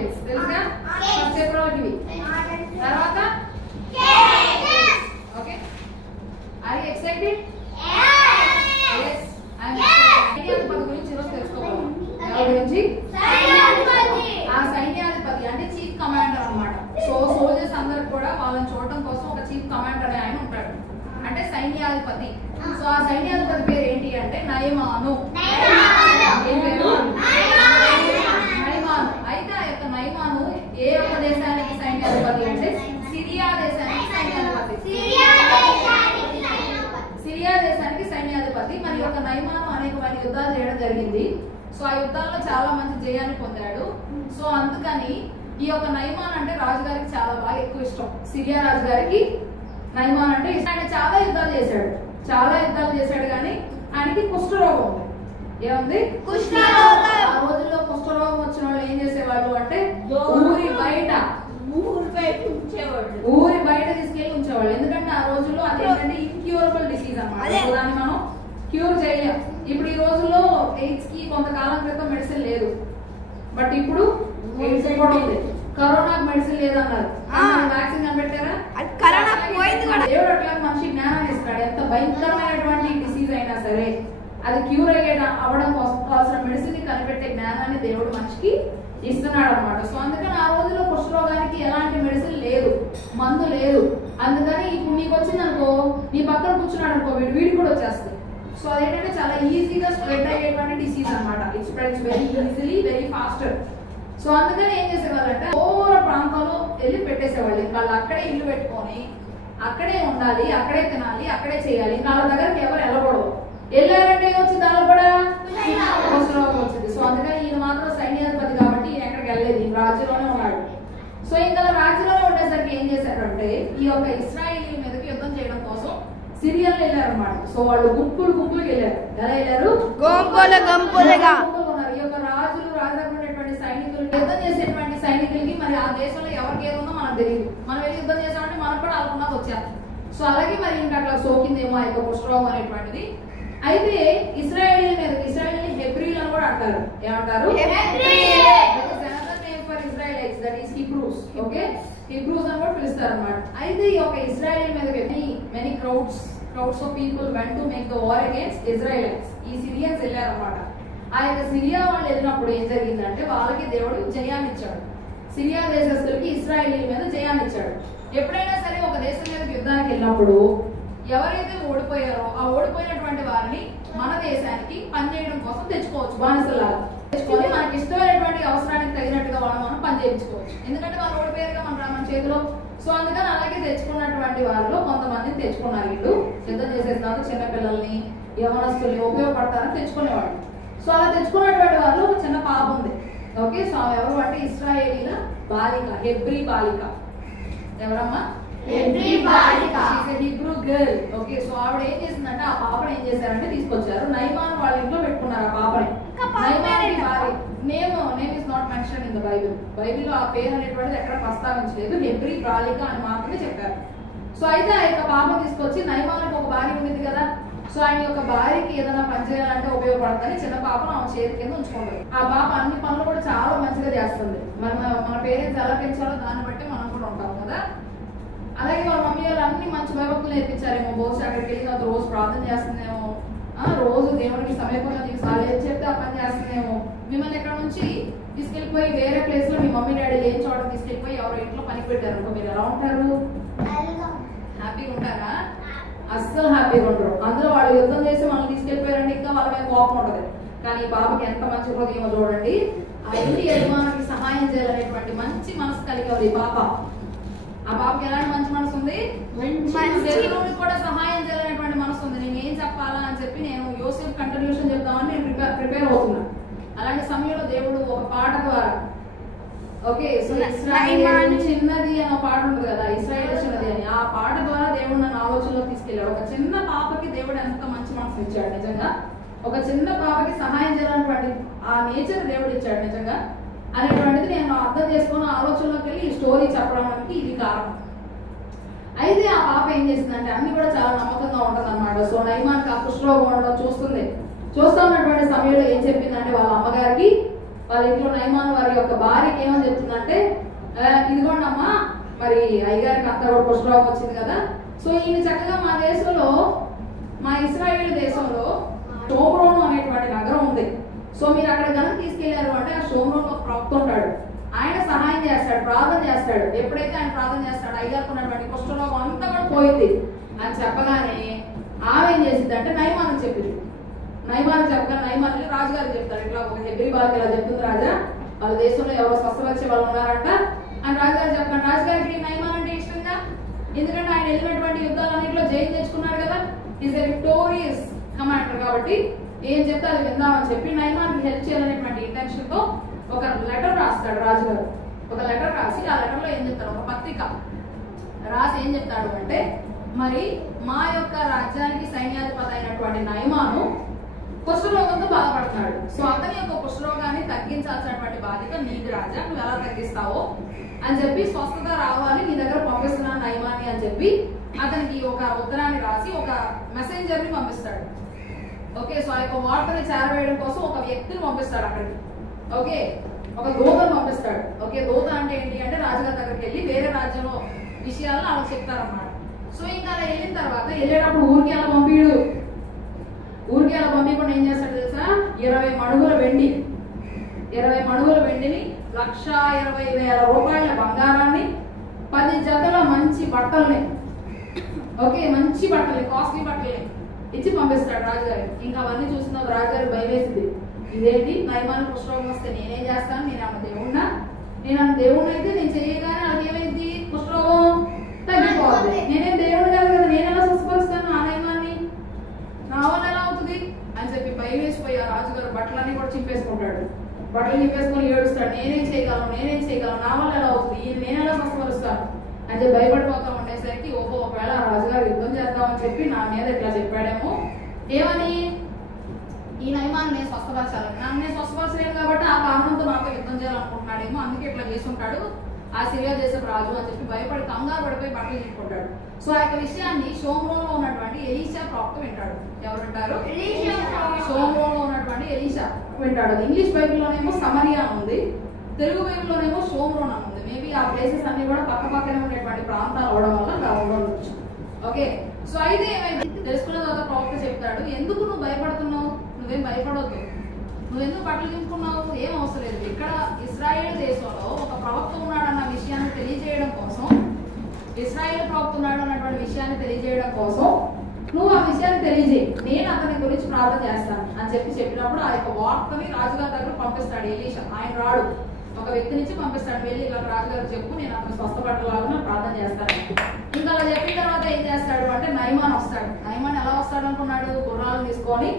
Chocolates తెలుసుగా first చెప్పడానికి ఇవి తర్వాత okay are you excited yes I am సైన్యాధిపతి గురించి ఈరోజు తెలుసుకోవాలి ఎవరి గురించి ఆ సైన్యాధిపతి అంటే చీఫ్ కమాండర్ అన్నమాట సో సోల్జర్స్ అందరూ కూడా వాళ్ళని చూడడం కోసం ఒక చీఫ్ కమాండర్ ఆయన ఉంటాడు అంటే సైన్యాధిపతి సో ఆ సైన్యాధిపతి పేరు ఏంటి అంటే నయమాను ఏం పేరు నయమాను అయితే ఆ యొక్క నయమాను ఏ ఒక్క దేశానికి సైన్యాధిపతి అంటే సిరియా దేశానికి సైన్యాధిపతి సిరియా దేశానికి సైన్యాధిపతి మరి ఒక నయమాను అనేకమైన యుద్ధాలు చేయడం జరిగింది సో ఆ యుద్ధాల్లో చాలా మంచి జయాన్ని పొందాడు సో అందుకని ఈ యొక్క నయమాన్ అంటే రాజుగారికి చాలా బాగా ఎక్కువ ఇష్టం సిరియా రాజుగారికి నయమాన్ అంటే ఇష్టం ఆయన చాలా యుద్ధాలు చేశాడు కానీ ఆయనకి కుష్ఠరోగం ఉంది ఏముంది ఆ రోజుల్లో కుష్ఠరోగం వచ్చిన వాళ్ళు ఏం చేసేవాళ్ళు అంటే ఊరి బయట తీసుకెళ్లి ఉంచేవాళ్ళు ఎందుకంటే ఆ రోజుల్లో అదేంటంటే ఇన్క్యూరబుల్ డిసీజ్ అన్నమాట దాన్ని మనం క్యూర్ చేయలేం ఇప్పుడు ఈ రోజుల్లో ఎయిడ్స్ కి కొంతకాలం క్రితం మెడిసిన్ లేదు బట్ ఇప్పుడు ఎయిడ్స్ కూడా ఉంది కరోనాకి మెడిసిన్ లేదన్నారు వ్యాక్సిన్ కనిపెట్టారా దేవుడు అట్లా మనిషి జ్ఞానాన్ని ఇస్తాడు ఎంత భయంకరమైనటువంటి డిసీజ్ అయినా సరే అది క్యూర్ అవ్వడం కోసం కావాల్సిన మెడిసిన్ ని కనిపెట్టే జ్ఞానాన్ని దేవుడు మనిషికి ఇస్తున్నాడు అనమాట సో అందుకని ఆ రోజుల్లో కుష్ఠరోగానికి ఎలాంటి మెడిసిన్ లేదు మందు లేదు అందుకని ఇప్పుడు నీకు వచ్చింది అనుకో నీ పక్కన కూర్చున్నాడు అనుకో వీడి కూడా వచ్చేస్తుంది సో అదేంటంటే చాలా ఈజీగా స్ప్రెడ్ అయ్యేటువంటి డిసీజ్ అనమాట it spreads very easily very faster so అందుకని ఏం చేసేవాళ్ళంటే దూర ప్రాంతంలో వెళ్ళి పెట్టేసేవాళ్ళు ఇంకా వాళ్ళు అక్కడే ఇల్లు పెట్టుకొని అక్కడే ఉండాలి అక్కడే తినాలి అక్కడే చేయాలి ఇంకా వాళ్ళ దగ్గరికి ఎవరు వెళ్ళకూడదు వెళ్ళారంటే ఏమొచ్చింది దాని కూడా కుష్ఠరోగం వచ్చింది సో అందుకని ఈయన మాత్రం సైన్యాధిపతి కాబట్టి ఈయన ఎక్కడికి వెళ్ళలేదు ఈ రాజ్యంలోనే ఉన్నాడు సో ఇంకా రాజ్యంలోనే ఉండేసరికి ఏం చేశారంటే ఈ యొక్క ఇశ్రాయేలీల మీదకి యుద్ధం చేయడం కోసం సిరియన్లు వెళ్ళారు అన్నమాట సో వాళ్ళు గుంపులుకి వెళ్ళారు ఎలా వెళ్ళారు గుంపులుగా ఉన్నారు ఈ యొక్క రాజులు రాజున్నటువంటి సైనికులు యుద్ధం చేసేటువంటి సైనికులకి మరి ఆ దేశంలో ఎవరికి ఏది ఉందో మనకు తెలియదు మనం వెళ్ళి యుద్ధం చేసామంటే మనకు కూడా అనుకున్నది వచ్చారు సో అలాగే మరి ఇంకా అట్లా సోకిందేమో ఆ యొక్క కుష్ఠరోగం అనేటువంటిది అయితే ఇశ్రాయేలీల ఇశ్రాయేలీ హెబ్రీలు అని కూడా అంటారు ఏమంటారు హిబ్రూస్ అని కూడా పిలుస్తారు అన్నమాట అయితే ఈ యొక్క ఇశ్రాయేల్ మీద many crowds of people went to make the war against Israelites ఈ సిరియన్స్ వెళ్ళారు అన్నమాట ఆ యొక్క సిరియా వాళ్ళు వెళ్ళినప్పుడు ఏం జరిగిందంటే వాళ్ళకి దేవుడు జయాన్ని ఇచ్చాడు సిరియా దేశస్తులకి ఇశ్రాయేలీల మీద జయాన్ని ఇచ్చాడు ఎప్పుడైనా సరే ఒక దేశం మీద యుద్ధానికి వెళ్ళినప్పుడు ఎవరైతే ఓడిపోయారో ఆ ఓడిపోయినటువంటి వారిని మన దేశానికి పనిచేయడం కోసం తెచ్చుకోవచ్చు బానిసలాగా తెచ్చుకొని మనకి ఇష్టమైనటువంటి అవసరానికి తగినట్టుగా మనం పని చేయించుకోవచ్చు ఎందుకంటే వాళ్ళు ఓడిపోయారుగా మన చేతిలో సో అందుకని అలాగే తెచ్చుకున్నటువంటి వారిలో కొంతమందిని తెచ్చుకున్నారు వీళ్ళు యుద్ధం చేసేస్తారు చిన్నపిల్లల్ని యవనస్తుల్ని ఉపయోగపడతారని తెచ్చుకునేవాళ్ళు సో అలా తెచ్చుకున్నటువంటి వాళ్ళు ఒక చిన్న పాప ఉంది ఓకే సో ఎవరు అంటే ఇశ్రాయేలీల బాలిక హెబ్రీ బాలిక ఎవరమ్మా హిబ్రూ గర్ల్ ఓకే సో ఆవిడ ఏం చేసిందంటే ఆ పాపను ఏం చేశారంటే తీసుకొచ్చారు నయమాన్ వాళ్ళ ఇంట్లో పెట్టుకున్నారు ఆ పాపని name is not mention in the Bible ఆ పేరు అనేటువంటిది ఎక్కడ ప్రస్తావించలేదు హెబ్రీ బాలిక అని మాత్రమే చెప్పారు సో అయితే ఆ యొక్క పాప తీసుకొచ్చి నయమానికి ఒక భార్య ఉండేది కదా సో ఆయన యొక్క భార్యకి ఏదైనా పని చేయాలంటే ఉపయోగపడుతుంది చిన్న పాపను ఆమె చేతి కింద ఉంచుకుంటారు ఆ పాప అన్ని పనులు కూడా చాలా మంచిగా చేస్తుంది మన పేరెంట్స్ ఎలా పెంచాలో దాన్ని బట్టి మనం కూడా ఉంటాం కదా అలాగే వాళ్ళ మమ్మీ వాళ్ళు అన్ని మంచి భయభక్తులు నేర్పించారేమో బహుశా అక్కడికి వెళ్ళిన రోజు ప్రార్థన చేస్తుందేమో రోజు దేవుడికి సమీపంగా నీకు సాలేదు చెప్తే ఆ పని చేస్తుందేమో మిమ్మల్ని ఎక్కడ నుంచి తీసుకెళ్లిపోయి వేరే ప్లేస్ లో మీ మమ్మీ డాడీ లేని చోట తీసుకెళ్లిపోయి ఎవరో ఇంట్లో పనికి పెట్టారు మీరు ఎలా ఉంటారు హ్యాపీగా ఉంటారా అస్సలు హ్యాపీగా ఉండరు అందులో వాళ్ళు యుద్ధం చేసి మనల్ని తీసుకెళ్లిపోయారంటే ఇంకా వాళ్ళ మీద కోపం ఉండదు కానీ ఈ బాబుకి ఎంత మంచి హృదయమో చూడండి ఆ ఇంటి యజమానికి సహాయం చేయాలనేటువంటి మంచి మనసు కలిగి ఉంది పాప ఆ బాబుకి ఎలాంటి మంచి మనసు ఉంది దేవుడికి కూడా సహాయం చేయాలనేటువంటి మనసు ఉంది నేను ఏం చెప్పాలా అని చెప్పి నేను యోసేఫ్ కంటిన్యూషన్ చెప్దామని నేను ప్రిపేర్ అవుతున్నా అలాంటి సమయంలో దేవుడు ఒక పాట ద్వారా ఓకే సో ఇశ్రాయేలు చిన్నది అని ఒక పాట ఉంటుంది కదా ఇశ్రాయేలు చిన్నది అని ఆ పాట ద్వారా దేవుడు నన్ను ఆలోచనలో తీసుకెళ్ళాడు ఒక చిన్న పాపకి దేవుడు ఎంత మంచి మనసు ఇచ్చాడు నిజంగా ఒక చిన్న పాపకి సహాయం చేయాలన్నటువంటి ఆ నేచర్ దేవుడు ఇచ్చాడు నిజంగా అనేటువంటిది నేను అర్థం చేసుకున్న ఆలోచనలోకి వెళ్ళి ఈ స్టోరీ చెప్పడానికి ఇది కారణం అయితే ఆ పాప ఏం చేసిందంటే అన్ని కూడా చాలా నమ్మకంగా ఉంటుంది అనమాట సో నయమాన్కి ఆ కుష్ఠరోగం ఉండడం చూస్తూ ఉన్నటువంటి సమయంలో ఏం చెప్పిందంటే వాళ్ళ అమ్మగారికి వాళ్ళ ఇంట్లో నయమాను వారి యొక్క భార్యకి ఏమని చెప్తుందంటే, ఇదిగోండి అమ్మా, మరి అయ్యగారికి అంతా కూడా కుష్ఠరోగం వచ్చింది కదా, సో ఈయన చక్కగా మా దేశంలో, మా ఇశ్రాయేలు దేశంలో షోమ్రోను అనేటువంటి నగరం ఉంది, సో మీరు అక్కడ కనుక తీసుకెళ్లారు అంటే ఆ షోమ్రోన్ ఒక ప్రవక్త ఉంటాడు, ఆయన సహాయం చేస్తాడు, ప్రార్థన చేస్తాడు. ఎప్పుడైతే ఆయన ప్రార్థన చేస్తాడు అయ్యగారికి ఉన్నటువంటి కుష్ఠరోగం అంతా కూడా పోయింది అని చెప్పగానే ఆమె ఏం చేసింది అంటే నయమానికి చెప్పింది. నయమానికి చెప్పగానే నయమానికి రాజుగారికి చెప్తాడు, ఇట్లా ఒక హెబ్రీ బాధ ఇలా చెప్తుంది రాజా, వాళ్ళ దేశంలో ఎవరో స్వస్థపరిచే వాళ్ళు ఉన్నారంట అని రాజుగారు చెప్పాను. రాజుగారికి నయమాన్ అంటే ఇష్టంగా, ఎందుకంటే ఆయన వెళ్ళినటువంటి యుద్ధాలన్నింటిలో జయం తెచ్చుకున్నాడు కదా, ఈజ్ ఎ విక్టోరియస్ కమాండర్, కాబట్టి ఏం చెప్తే అది విందామని చెప్పి నయమాన్కి హెల్ప్ చేయాలనేటువంటి ఇంటెన్షన్ తో ఒక లెటర్ రాస్తాడు రాజుగారు. ఒక లెటర్ రాసి ఆ లెటర్ లో ఏం చెప్తాడు, ఒక పత్రిక రాసి ఏం చెప్తాడు అంటే, మరి మా యొక్క రాజ్యానికి సైన్యాధిపతి అయినటువంటి నయమాను కుష్ఠరోగంతో బాధపడుతున్నాడు, సో అతని యొక్క కుష్ఠరోగాన్ని తగ్గించాల్సినటువంటి బాధ్యత నీది రాజా, నువ్వు ఎలా తగ్గిస్తావో అని చెప్పి, స్వస్థత రావాలి నీ దగ్గర పంపిస్తున్నాను నయమాన్ని అని చెప్పి అతనికి ఒక ఉత్తరాన్ని రాసి ఒక మెసెంజర్ ని పంపిస్తాడు. ఓకే, సో ఆ యొక్క వార్తని చేరవేయడం కోసం ఒక వ్యక్తిని పంపిస్తాడు అక్కడికి. ఓకే, ఒక దూతను పంపిస్తాడు. ఓకే, దూత అంటే ఏంటి అంటే రాజుగారి దగ్గరికి వెళ్ళి వేరే రాజ్యంలో విషయాలను అలా చెప్తారన్నమాట. సో ఇంకా అలా వెళ్ళిన తర్వాత వెళ్ళేటప్పుడు ఊరికి అలా పంపిడు, ఊరికి అలా పంపించకుండా ఏం చేస్తాడు తెలుసా, 20 మణుగుల వెండి, 20 మణుగుల వెండిని, 1,20,000 రూపాయల బంగారాన్ని, 10 జతల మంచి బట్టల్ని, ఓకే మంచి బట్టలు, కాస్ట్లీ బట్టలే ఇచ్చి పంపిస్తాడు రాజుగారికి. ఇంకా అవన్నీ చూసిన రాజుగారికి భయం వేసింది, ఇదేంటి నయమాను కుష్ఠరోగం వస్తే నేనేం చేస్తాను, నేను ఆమె దేవుణ్ణా, నేను ఆమె దేవుణ్ణి అయితే నేను చేయగానే అది ఏమైంది, కుష్ఠరోగం తగ్గిపోవాలి, నేనేం దేవుడు కాదు కదా, నేను ఎలా స్వస్థపరుస్తాను ఆ నయమాన్ని, నా వల్ల ఎలా అవుతుంది అని చెప్పి భయం వేసిపోయి ఆ రాజుగారు బట్టలన్నీ కూడా చింపేసుకుంటాడు. బట్టలు చింపేసుకొని ఏడుస్తాడు, నేనేం చేయగలను, నా వల్ల ఎలా అవుతుంది, నేను ఎలా స్వస్థపరుస్తాను అని చెప్పి భయపడిపోతా ఉండేసరికి, ఓహో ఒకవేళ ఆ రాజుగారు యుద్ధం చేద్దామని చెప్పి నా మీద ఇట్లా చెప్పాడేమో, ఏమని ఈ నయమాన్ని నేను స్వస్థపరచాలి, నన్ను స్వస్థపరచలేదు కాబట్టి ఆ కారణంతో నాతో యుద్ధం చేయాలనుకుంటున్నాడేమో, అందుకే ఇట్లా చేసుకుంటాడు ఆ సిరియా దేశపు రాజు అని చెప్పి భయపడి కంగారు పడిపోయి బట్టలు చింపుకుంటాడు. సో ఆ యొక్క విషయాన్ని షోమ్రోన్లో ఉన్నటువంటి ఎలీషా ప్రవక్త వింటాడు. ఎవరు వింటారు? షోమ్రోన్లో ఉన్నటువంటి ఎలీషా వింటాడు. ఇంగ్లీష్ బైబిల్లోనేమో సమరియా ఉంది, తెలుగు బైబిల్లోనేమో షోమ్రోన్ అని ఉంది. మేబీ ఆ ప్లేసెస్ అన్ని కూడా పక్క పక్కనే ఉండేటువంటి ప్రాంతాలు అవడం వల్ల అలా ఉండవచ్చు. ఓకే, సో అయితే ఏమైంది తెలుసుకున్న తర్వాత ప్రవక్త చెప్తాడు, ఎందుకు నువ్వు భయపడుతున్నావు, నువ్వేం భయపడవద్దు, నువ్వెందుకు బట్టలు చింపుకున్నావు, ఏం అవసరం లేదు. ఇక్కడ ఇశ్రాయేల్ దేశంలో ఒక ప్రవక్త ఉన్నాడన్న విషయాన్ని తెలియజేయడం కోసం, ఇశ్రాయేల్ ప్రవక్త ఉన్నాడు అన్నటువంటి విషయాన్ని తెలియజేయడం కోసం నువ్వు ఆ విషయాన్ని తెలియజేయి, నేను అతని గురించి ప్రార్థన చేస్తాను అని చెప్పినప్పుడు ఆ యొక్క వార్తని రాజుగారి దగ్గర పంపిస్తాడు ఎలీషా. ఆయన రాడు, ఒక వ్యక్తి నుంచి పంపిస్తాడు, వెళ్ళి ఇలా రాజుగారికి చెప్పు, నేను అతను స్వస్థపడలాగా ప్రార్థన చేస్తాను. ఇంకా అలా చెప్పిన తర్వాత ఏం చేస్తాడు అంటే నయమాన్ వస్తాడు. నయమాన్ ఎలా వస్తాడు అనుకున్నాడు, గుర్రాలు తీసుకొని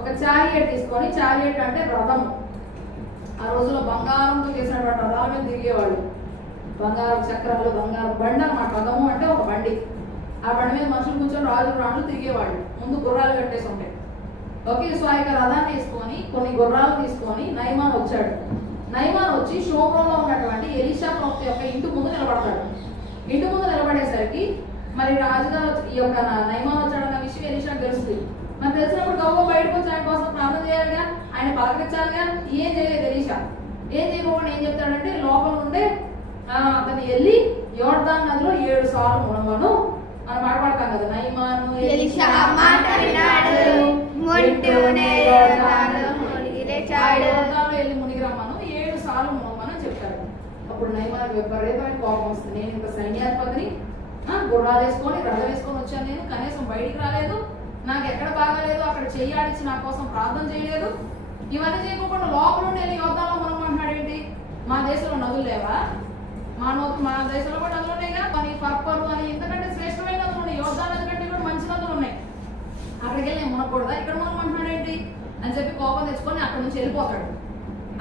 ఒక చారియట్ తీసుకొని, చారియట్ అంటే రథం, ఆ రోజుల్లో బంగారంతో చేసినటువంటి రథాల మీద తిరిగేవాళ్ళు, బంగారం చక్రాలు, బంగారం బండి అన్నమాట. రథము అంటే ఒక బండి, ఆ బండి మీద మనుషులు కూర్చొని రాళ్ళు తిరిగేవాళ్ళు, ముందు గుర్రాలు కట్టేసి ఉంటాయి. ఓకే, సో ఆ యొక్క రథాన్ని వేసుకొని కొన్ని గుర్రాలు తీసుకొని నయమాన్ వచ్చాడు. నయమాన్ వచ్చి షోమ్రోన్లో ఉన్నటువంటి ఎలీషా ప్రవక్త యొక్క ఇంటి ముందు నిలబడతాడు. ఇంటి ముందు నిలబడేసరికి మరి రాజుగారు ఈ యొక్క నయమాన్ వచ్చాడన్న విషయం ఎలీషా తెలుస్తుంది. మరి తెలిసినప్పుడు గవ్వ బయటకు వచ్చి ఆయన కోసం ప్రార్థన చేయాలిగా, ఆయన పలకరించాలిగా. ఏం చేయలేదు ఎలీషా. ఏం చేయకుండా ఏం చెప్తాడంటే, లోపల నుండే అతను వెళ్ళి యోర్దాను నదిలో 7 సార్లు మునగను మనం మాట్లాడతాం కదా, నయమాను ఎలీషా వెళ్ళి మునిగిరమ్మను 7 సార్లు మునగమని చెప్తాడు. అప్పుడు నయమాను విపరీతమైన కోపం వస్తుంది, నేను ఇంత సైన్యాధిపతిని, గుర్రాలు వేసుకొని రథం వేసుకొని వచ్చాను, నేను కనీసం బయటికి రాలేదు, నాకు ఎక్కడ బాగాలేదు అక్కడ చెయ్యాడిచ్చి నా కోసం ప్రార్థన చేయలేదు, ఇవన్నీ చేయకుండా లోపల వెళ్ళి యోధాలో మునగమంటున్నాడు ఏంటి, మా దేశంలో నదులు లేవా, మా దేశంలో కూడా నదులు ఉన్నాయిగా, కానీ పర్పరు అని ఇంతకంటే శ్రేష్టమైన నదులు ఉన్నాయి, యోధా నది కంటే కూడా మంచి నదులు ఉన్నాయి, అక్కడికి వెళ్ళి మునగకూడదా, ఇక్కడ మునగమంటున్నాడు ఏంటి అని చెప్పి కోపం తెచ్చుకొని అక్కడ నుంచి వెళ్ళిపోతాడు.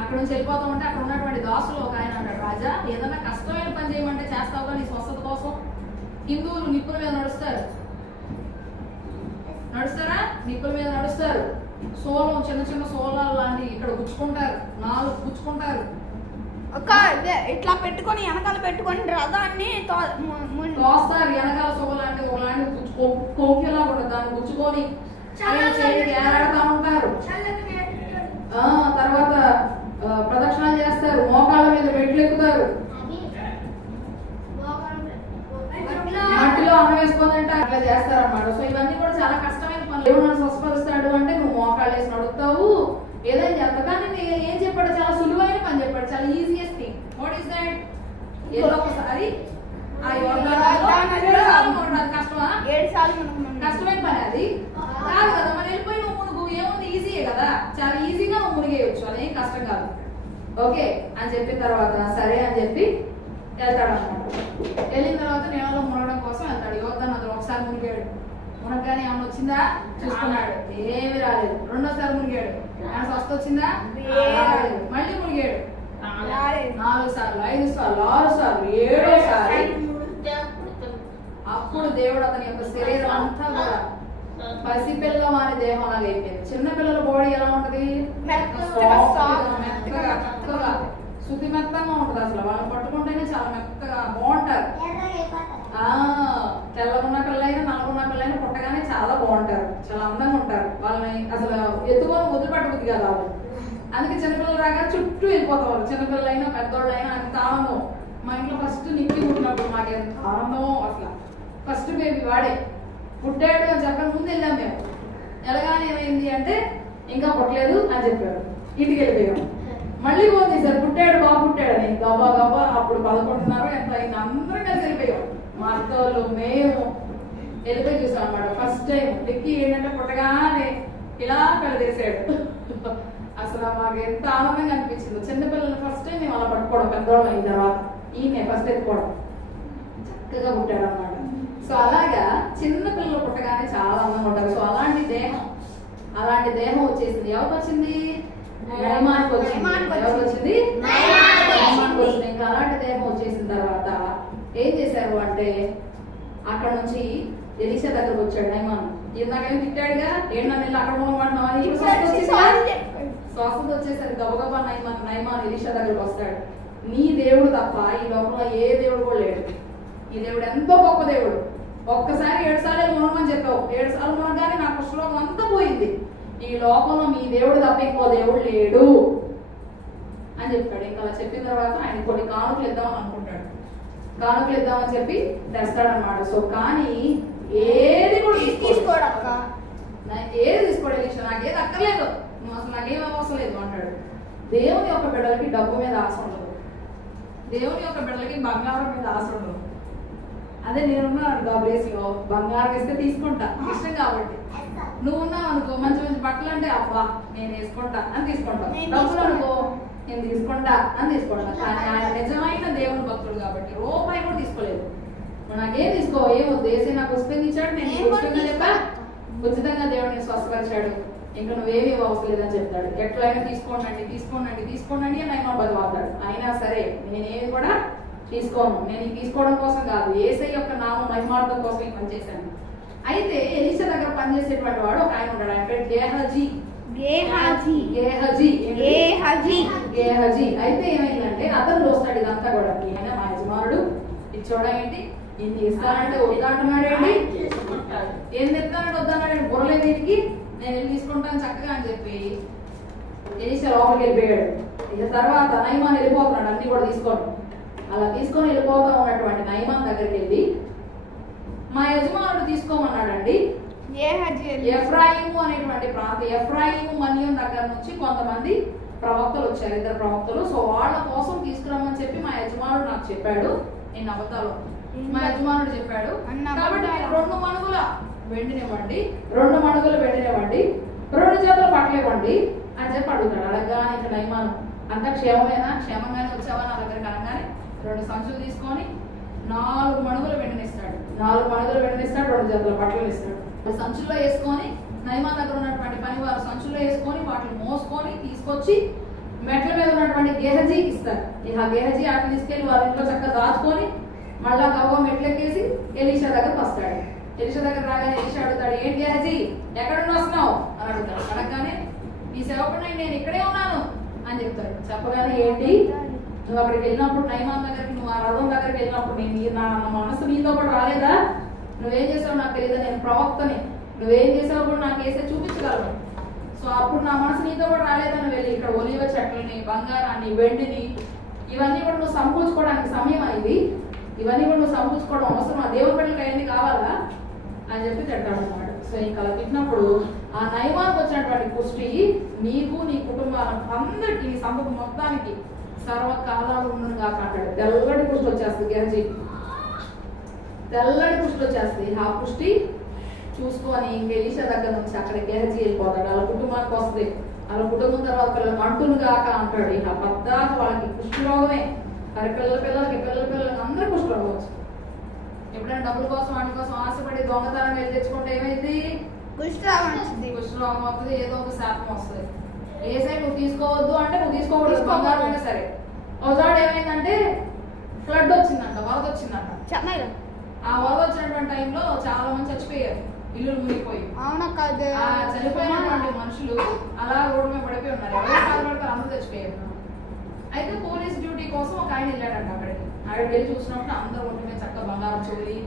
అక్కడ నుంచి వెళ్ళిపోతా ఉంటే అక్కడ ఉన్నటువంటి దాసులు ఒక ఆయన అంటాడు, రాజా ఏదైనా కష్టమైన పని చేయమంటే చేస్తావు కానీ స్వస్థత కోసం. హిందువులు నిప్పుల మీద నడుస్తారా, నిప్పుల మీద నడుస్తారు, సోలం చిన్న చిన్న సోలాలు లాంటి ఇక్కడ గుచ్చుకుంటారు, 4 గుచ్చుకుంటారు, ఇట్లా పెట్టుకొని వెనకాల పెట్టుకొని రథాన్ని తోస్తారు. వెనకాల సోల అంటే ఒకలాంటి కోకిలా కూడా దాన్ని గుచ్చుకొని ఏడాడుతా ఉంటారు. తర్వాత ప్రదక్షిణాలు చేస్తారు, మోకాళ్ళ మీద మెట్లు ఎక్కుతారు, మట్టిలో అన్నం వేసుకోదంటే అట్లా చేస్తారన్నమాట. సో ఇవన్నీ కూడా చాలా కష్టమైన పనులు. దేవుడు నన్ను స్వస్థపరుస్తాడు అంటే నువ్వు మోకాళ్ళు వేసి నడుపుతావు, ఏదైనా చేస్తావు. కానీ నేను ఏం చెప్పాడు, చాలా సులువైన పని చెప్పాడు, చాలా easiest thing. What is that? ఏదో ఒకసారి ఆ కష్టమా? 7 సార్లు కష్టమైన పని అది కాదు కదా. మనం వెళ్ళిపోయి నువ్వు మునుగు, ఏముంది, ఈజీయే కదా, చాలా ఈజీగా నువ్వు మునిగేయచ్చు, అదేం కష్టం కాదు. ఓకే అని చెప్పిన తర్వాత సరే అని చెప్పి వెళ్తాడు అన్నమాట. వెళ్ళిన తర్వాత నీళ్ళలో మునగడం కోసం వెళ్తాడు. యోధన్ అతను ఒకసారి మునిగాడు, మునగ్గానే ఏమైనా వచ్చిందా చూసుకున్నాడు, ఏమి రాలేదు. రెండోసారి మునిగాడు, ఏమైనా స్వస్థ వచ్చిందా? రాలేదు. మళ్ళీ మునిగాడు 4 సార్లు, 5 సార్లు, 6 సార్లు, 7వ సారి అప్పుడు దేవుడు అతని యొక్క శరీరం అంతా కూడా పసిపిల్ల వారి దేహం లాగా అయిపోయింది. చిన్నపిల్లల బాడీ ఎలా ఉంటది? మెత్తగా చక్కగా శుద్ధి మెత్తంగా ఉంటది. అసలు వాళ్ళని పట్టుకుంటేనే చాలా మెత్తగా బాగుంటారు. తెల్లగున్న పిల్లైనా నల్లగున్న పిల్లైనా పుట్టగానే చాలా బాగుంటారు, చాలా అందంగా ఉంటారు. వాళ్ళని అసలు ఎత్తుకొని వదిలిపెట్టబుద్ది కదా వాళ్ళు. అందుకే చిన్నపిల్లలు రాగా చుట్టూ వెళ్ళిపోతారు. చిన్నపిల్లలైనా పెద్దోళ్ళైనా అంత ఆనందం. మా ఇంట్లో ఫస్ట్ నిక్కి పుట్టినప్పుడు మాకు ఎంత ఆనందమో అసలు. ఫస్ట్ బేబీ వాడే పుట్టాడు అని చెప్పిన ముందు వెళ్ళాం మేము. ఎలాగానే ఏమైంది అంటే ఇంకా పుట్టలేదు అని చెప్పారు, ఇంటికి వెళ్ళిపోయాం. మళ్ళీ ఫోన్ చేశారు, పుట్టాడు బాబు పుట్టాడు అని. గబా గబా అప్పుడు 11:30 ఎంత అయింది, అందరం కలిసి వెళ్ళిపోయాం. మా అత్తోళ్ళు మేము వెళ్ళిపోయి చూసాం అనమాట. ఫస్ట్ టైం నిక్కి ఏంటంటే పుట్టగానే ఇలా కలిదేశాడు. అసలు మాకు ఎంత ఆనందంగా అనిపించింది. చిన్నపిల్లలు ఫస్ట్ టైం మేము అలా పట్టుకోవడం, పెద్దవాళ్ళం అయిన తర్వాత ఈయన ఫస్ట్ ఎత్తుకోవడం. చక్కగా పుట్టాడు అనమాట. సో అలాగా చిన్న పిల్లలు పుట్టగానే చాలా అందంగా ఉంటారు. సో అలాంటి దేహం వచ్చేసింది. ఎవరికి వచ్చింది? నయమానికి వచ్చింది. ఎవరికి వచ్చింది? నయమానికి వచ్చింది. ఇంకా అలాంటి దేహం వచ్చేసిన తర్వాత ఏం చేశారు అంటే అక్కడ నుంచి ఎలీషా దగ్గరకు వచ్చాడు నయమాన్. ఇందాకేం తిట్టాడుగా, ఏంటని అక్కడ ఉండమంటున్నావు, స్వస్థత వచ్చేసరికి గబగబా నయమాన్ ఎలీషా దగ్గరకు వస్తాడు. నీ దేవుడు తప్ప ఈ లోకంలో ఏ దేవుడు కూడా లేడు. ఈ దేవుడు ఎంతో గొప్ప దేవుడు. ఒక్కసారి 7 సార్లు మునగమని చెప్పావు, 7 సార్లు మునగానే నా కుష్ఠరోగం అంతా పోయింది. ఈ లోకంలో మీ దేవుడు తప్ప ఇంకో దేవుడు లేడు అని చెప్పాడు. ఇంకా అలా చెప్పిన తర్వాత ఆయన కొన్ని కానుకలు ఇద్దామని అనుకుంటాడు. కానుకలు ఇద్దామని చెప్పి తెస్తాడనమాట. సో కానీ ఏది కూడా తీసుకోడు. ఏది తీసుకోడు ఎలీషా, నాకేది అక్కర్లేదు, నువ్వు అసలు నాకేం అవసరం లేదు అంటాడు. దేవుని యొక్క బిడ్డలకి డబ్బు మీద ఆశ ఉండదు, దేవుని యొక్క బిడ్డలకి బంగారం మీద ఆశ ఉండదు. అదే నేనున్నాను గాబ్రేస్లో, బంగారం వేస్తే తీసుకుంటా ఇష్టం కాబట్టి. నువ్వు ఉన్నావు అనుకో, మంచి మంచి బట్టలు అంటే అబ్బా నేను వేసుకుంటా అని తీసుకుంటావు. డబ్బులు అనుకో నేను తీసుకుంటా అని తీసుకుంటా. కానీ ఆయన నిజమైన దేవుని భక్తుడు కాబట్టి రూపాయి కూడా తీసుకోలేదు. నువ్వు నాకేం తీసుకో, ఏమొద్దు, వేసి నాకు ఉచితంగా ఇచ్చాడు, నేను ఉచితంగా చెప్పా, ఉచితంగా దేవుడిని స్వస్థపరిచాడు, ఇంకా నువ్వేమీ అవసరం లేదని చెప్తాడు. ఎట్లయినా తీసుకోండి అని ఆయన బదులుతాడు. అయినా సరే నేనేది కూడా తీసుకోను, నేను తీసుకోవడం కోసం కాదు, యేసయ్య యొక్క నామం మహిమార్థం కోసం ఈ పని చేశాను. అయితే ఎలీషా దగ్గర పనిచేసేటువంటి వాడు ఒక ఆయన ఉన్నాడు. ఆయన పేరు గేహజీ. అయితే ఏమైందంటే అతను చూస్తాడు ఇదంతా కూడా. ఆయన మా యజమానుడు ఇచ్చోడా ఏంటి, ఇన్ని ఇస్తానంటే వద్దంటున్నాడేంటి, ఏం తెస్తానంటే వద్దన్నాడు, బుర్రలేదు వీటికి, నేను వెళ్ళి తీసుకుంటాను చక్కగా అని చెప్పి ఎలీషా లోపలికి వెళ్ళిపోయాడు. ఇక తర్వాత నయమాన్ వెళ్ళిపోతున్నాడు అన్ని కూడా అలా తీసుకొని వెళ్ళిపోతా ఉన్నటువంటి నయమాన్ దగ్గరికి వెళ్ళి మా యజమానుడు తీసుకోమన్నాడండి. ఎఫ్రాయిము అనేటువంటి ప్రాంతం, ఎఫ్రాయిము మనియం దగ్గర నుంచి కొంతమంది ప్రవక్తలు వచ్చారు, 2 ప్రవక్తలు. సో వాళ్ళ కోసం తీసుకురామని చెప్పి మా యజమానుడు నాకు చెప్పాడు. నేను అబద్ధాలు మా యజమానుడు చెప్పాడు కాబట్టి 2 మణుగుల వెండినివ్వండి, 2 మణుగులు వెండినివ్వండి, 2 జతల బట్టలు ఇవ్వండి అని చెప్పి అడుగుతాడు. అడగగానే ఇంకా నయమాను అంతా క్షేమంగానే వచ్చావా నా దగ్గరికి అనగానే 2 సంచులు తీసుకొని 4 మణుగులు వెండినిస్తాడు. 2 జతల బట్టలు ఇస్తాడు. సంచుల్లో వేసుకొని నయమాన్ దగ్గర ఉన్నటువంటి పని వారు సంచుల్లో వేసుకొని వాటిని మోసుకొని తీసుకొచ్చి మెట్ల మీద ఉన్నటువంటి గేహజీకి ఇస్తారు. ఇక గేహజీ వాటిని తీసుకెళ్లి వాళ్ళ ఇంట్లో చక్కగా దాచుకొని మళ్ళా గవ్వ మెట్లెక్కేసి ఎలీషా దగ్గరకు వస్తాడు. ఎలీషా దగ్గర రాగానే ఎలీషా అడుగుతాడు, ఏంటి గేహజీ ఎక్కడ వస్తున్నావు అని అడుగుతాడు. అడగగానే ఈ సేవకుడు నేను ఇక్కడే ఉన్నాను అని చెప్తాడు. చెప్పగానే ఏంటి, నువ్వు అక్కడికి వెళ్ళినప్పుడు నయమాన్ దగ్గరికి, నువ్వు ఆ రథం దగ్గరికి వెళ్ళినప్పుడు నా మనసు నీతో కూడా రాలేదా, నువ్వేం చేసావు నాకు తెలియదా, నేను ప్రవక్తని, నువ్వేం చేసావు కూడా నాకు వేసే చూపించగలను. సో అప్పుడు నా మనసు నీతో కూడా రాలేదని వెళ్ళి ఇక్కడ ఒలివ చెట్లని, బంగారాన్ని, వెండిని ఇవన్నీ కూడా నువ్వు సంపూర్చుకోవడానికి సమయం అయింది, ఇవన్నీ కూడా నువ్వు సంపూర్చుకోవడం అవసరం, ఆ దేవుని బిడ్డలకు అవన్నీ కావాలా అని చెప్పి తిట్టాడు అన్నమాట. సో ఇంకా అలా తిట్టినప్పుడు ఆ నయమానికి వచ్చినటువంటి పుష్టి నీకు నీ కుటుంబాలకు అందరికీ సంపద మొత్తానికి సర్వకాలాలు ఉన్నది కాక అంటాడు. తెల్లటి పుష్టి వచ్చేస్తుంది, గెరజీ తెల్లటి పుష్టి వచ్చేస్తుంది. ఆ పుష్టి చూసుకొని ఇంక ఎలీషా దగ్గర నుంచి అక్కడ గెరజీ వెళ్ళిపోతాడు. వాళ్ళ కుటుంబానికి వస్తుంది, వాళ్ళ కుటుంబం తర్వాత పిల్లలు అంటులు కాక అంటాడు. ఇక పద్దాక వాళ్ళకి పుష్టి రోగమే, మరి పిల్లలకి అందరూ పుష్టి రోగం వచ్చు. ఎప్పుడైనా డబ్బుల కోసం వాటి కోసం ఆశపడి దొంగతనం వెళ్ళి తెచ్చుకుంటే ఏమైంది? కుష్ఠరోగం వస్తుంది, ఏదో ఒక శాపం వస్తుంది. ఏ సైడ్ నువ్వు తీసుకోవద్దు అంటే నువ్వు తీసుకోకూడదు, బంగారం అయినా సరే. ఒకసారి ఏమైందంటే ఫ్లడ్ వచ్చిందంట, వరద వచ్చిందంట చెన్నైలో. ఆ వరద వచ్చినటువంటి టైంలో చాలా మంది చచ్చిపోయారు, ఇల్లు మునిగిపోయి. ఆ చనిపోయినటువంటి మనుషులు అలా రోడ్డు మీద పడిపోయి ఉన్నారు. ఎవరు బాధపడతారు, అందరూ చచ్చిపోయారు. అయితే పోలీస్ డ్యూటీ కోసం ఒక ఆయన వెళ్ళాడంట అక్కడికి. అక్కడికి వెళ్ళి చూసినప్పుడు అందరూ ఒంటి మీద చక్కగా బంగారం చెవులి,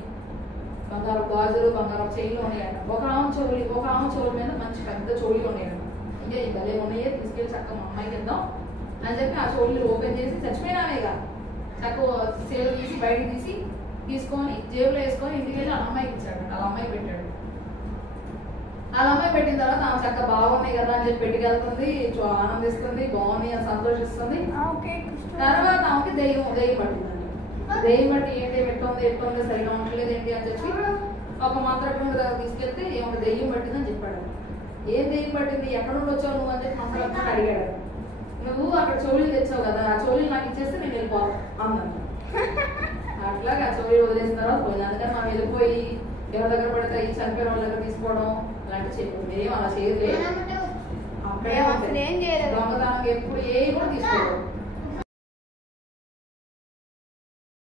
బంగారం గాజులు, బంగారం చెవులు ఉన్నాయంట. ఒక ఆమె చెవుల మీద మంచి పెద్ద చెవులు ఉన్నాయంట. ఇంకా ఈ భలే ఉన్నాయే, తీసుకెళ్ళి చక్కగా మా అమ్మాయికి ఇద్దాం అని చెప్పి ఆ చెవులు ఓపెన్ చేసి చచ్చిపోయినానేగా చక్కగా సేలు తీసి బయటకు తీసుకొని జేబులో వేసుకొని ఇంటికి వెళ్ళి వాళ్ళ అమ్మాయికి ఇచ్చాడు. వాళ్ళ అమ్మాయి పెట్టాడు. వాళ్ళ అమ్మాయి పెట్టిన తర్వాత ఆమె చక్కగా బాగున్నాయి కదా అని చెప్పి పెట్టుకెళ్తుంది, ఆనందిస్తుంది, బాగున్నాయి అని సంతోషిస్తుంది. తర్వాత ఆమెకి దెయ్యం పట్టిందండి. దెయ్యం బట్టి ఏంటి ఎట్టుంది సరిగా ఉండలేదు ఏంటి అని చెప్పి ఒక మంత్రజ్ఞుడి దగ్గర తీసుకెళ్తే ఏమైనా దెయ్యం పట్టిందని చెప్పాడు. ఏం దెయ్యం పట్టింది, ఎక్కడ నుండి వచ్చావు నువ్వు అని చెప్పి మంత్రజ్ఞుడు అడిగాడు. నువ్వు అక్కడ చోళీలు తెచ్చావు కదా, ఆ చోళీలు నాకు ఇచ్చేస్తే నేను వెళ్ళిపోతాను అన్నాను. అట్లాగే ఆ చోళీలు వదిలేసిన తర్వాత పోయింది. అందుకని మనం వెళ్ళిపోయి ఎవరి దగ్గర పడితే ఈ చనిపోయిన వాళ్ళ దగ్గర తీసుకోవడం అలాంటివి చేయకూడదు. ఏం అలా చేయలేదు. అక్కడే దొంగతనానికి ఎప్పుడు ఏ కూడా తీసుకోకూడదు.